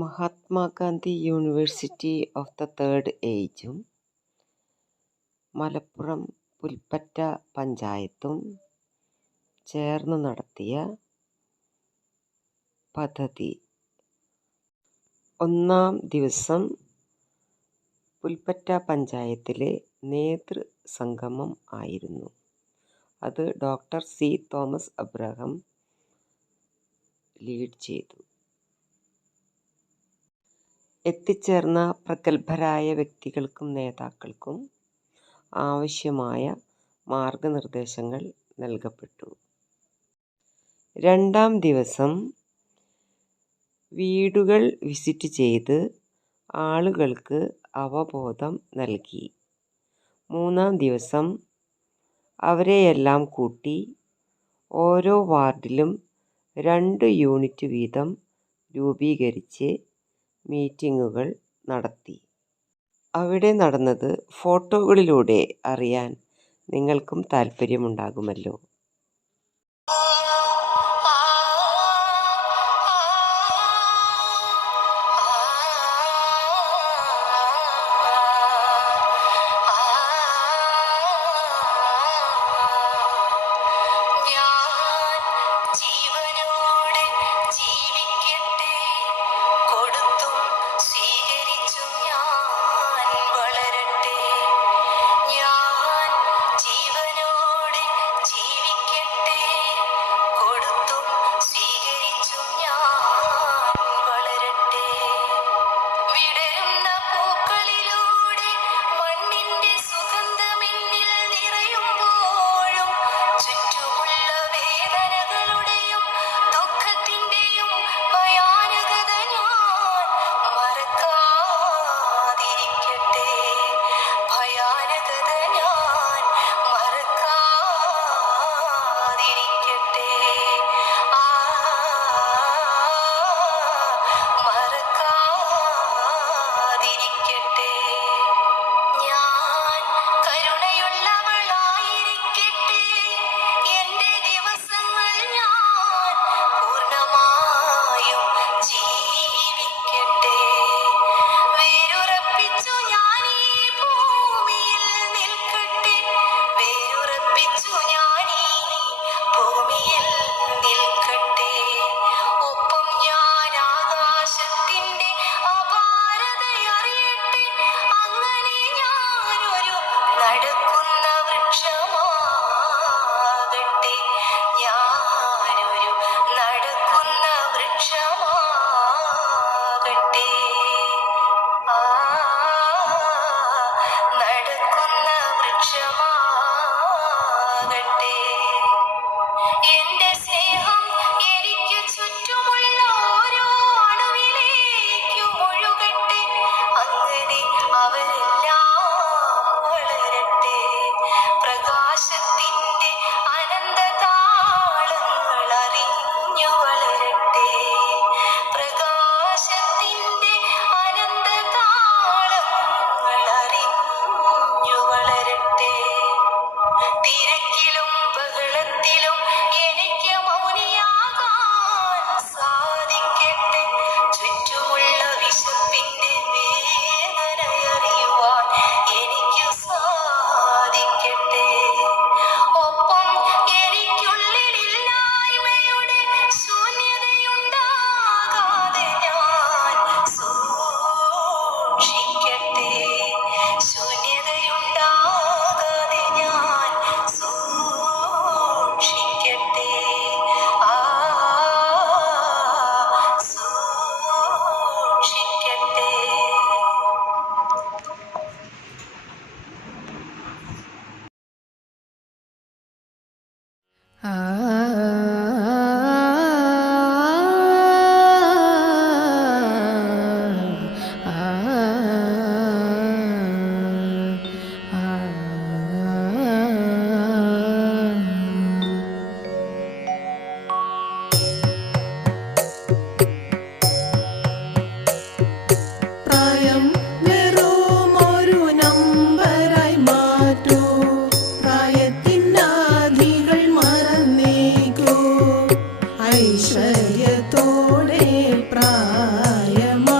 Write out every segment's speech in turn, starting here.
Mahatma Gandhi university of the third ഏജും മലപ്പുറം പുൽപ്പറ്റ പഞ്ചായത്തും ചേർന്ന് നടത്തിയ പദ്ധതി. ഒന്നാം ദിവസം പുൽപ്പറ്റ പഞ്ചായത്തിലെ നേതൃസംഗമം ആയിരുന്നു. അത് doctor C Thomas Abraham lead ചെയ്തു. എത്തിച്ചേർന്ന പ്രഗത്ഭരായ വ്യക്തികൾക്കും നേതാക്കൾക്കും ആവശ്യമായ മാർഗനിർദ്ദേശങ്ങൾ നൽകപ്പെട്ടു. രണ്ടാം ദിവസം വീടുകൾ വിസിറ്റ് ചെയ്ത് ആളുകൾക്ക് അവബോധം നൽകി. മൂന്നാം ദിവസം അവരെയെല്ലാം കൂട്ടി ഓരോ വാർഡിലും 2 യൂണിറ്റ് വീതം രൂപീകരിച്ച് മീറ്റിങ്ങുകൾ നടത്തി. അവിടെ നടന്നത് ഫോട്ടോകളിലൂടെ അറിയാൻ നിങ്ങൾക്കും താല്പര്യമുണ്ടാകുമല്ലോ. ഐശ്വര്യത്തോടെ പ്രായമ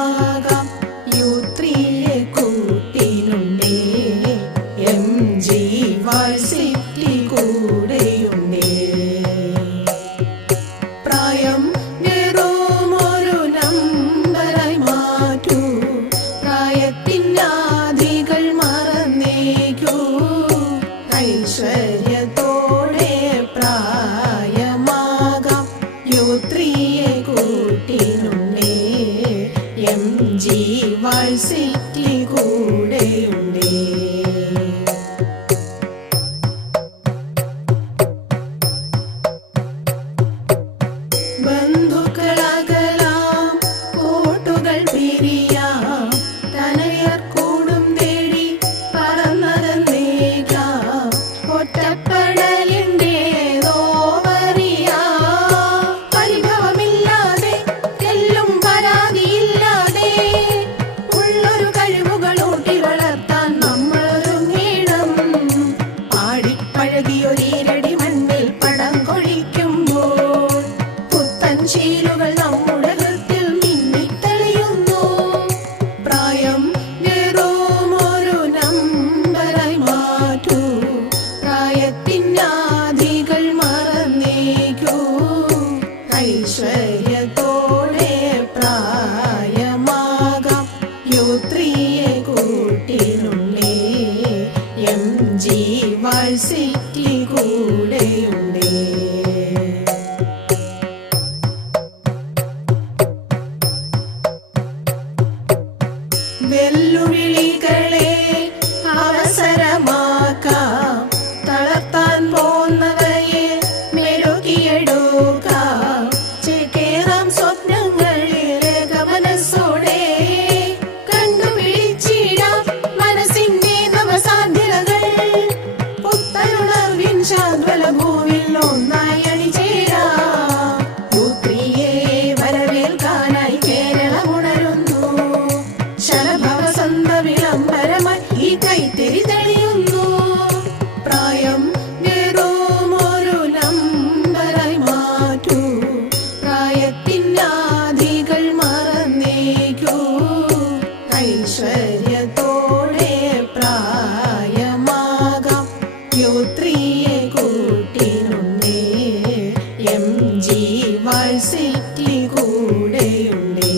സിറ്റി കൂടെയുണ്ടേ. ബന്ധുക്കളകലാം കൂട്ടുകൾ പിരിയാം, തനയർ കൂടും തേടി പറന്നതെന്നേക്കാം. ഒറ്റപ്പെടലിൻ്റേതോ അറിയാം, പരിഭവമില്ലാതെ തെല്ലും പരാതിയില്ലാതെ ഉള്ളൊരു കഴിവുകൾ ഊട്ടി വളർത്താൻ നമ്മളൊരുങ്ങിടം. പാടിപ്പഴകിയൊരീരടി മണ്ണിൽ പടം കൊഴിക്കുമ്പോൾ പുത്തൻ ശീലുകൾ നമ്മുടെ ഹൃത്തിൽ മിന്നിത്തെളിയുന്നു. പ്രായം വെറുമൊരു നമ്പറായി മാറ്റൂ, പ്രായത്തിനാദികൾ മറന്നേക്കൂ. ഐശ്വര്യത്തോടെ പ്രായമാകാം, യുത്രിയെ കൂട്ടിനുണ്ടേ. MG വേൾഡ് സിറ്റി കൂടെയുണ്ടേ. വെല്ലുവിളികളെ അവസരമാക്കാം, തളർത്താൻ പോന്നവയെ മെരുകിയെടുക്കാം. ചേക്കേറാം സ്വപ്നങ്ങളിലെ ഗമനസോടെ കണ്ടുപിടിച്ചിടാം മനസ്സിന്റെ നവസാധ്യതകൾ. പുത്തനുണർവിൻ ശാദ്വല ഭൂവിൽ ഒന്നായി അണിചേരാം. യുത്രിയെ വരവേൽക്കാനായി കേരളം ഉണരുന്നു. ശലഭവസന്ത വിളംബരമായി ഈ കൈത്തിരി തെളിയുന്നു. പ്രായം വെറുമൊരു നമ്പറായി മാറ്റൂ, പ്രായത്തിനാദികൾ മറന്നേക്കൂ. ഐശ്വര്യത്തോടെ പ്രായമാകാം, യുത്രിയെ കൂട്ടിനുണ്ടേ. MG world city കൂടെയുണ്ടേ.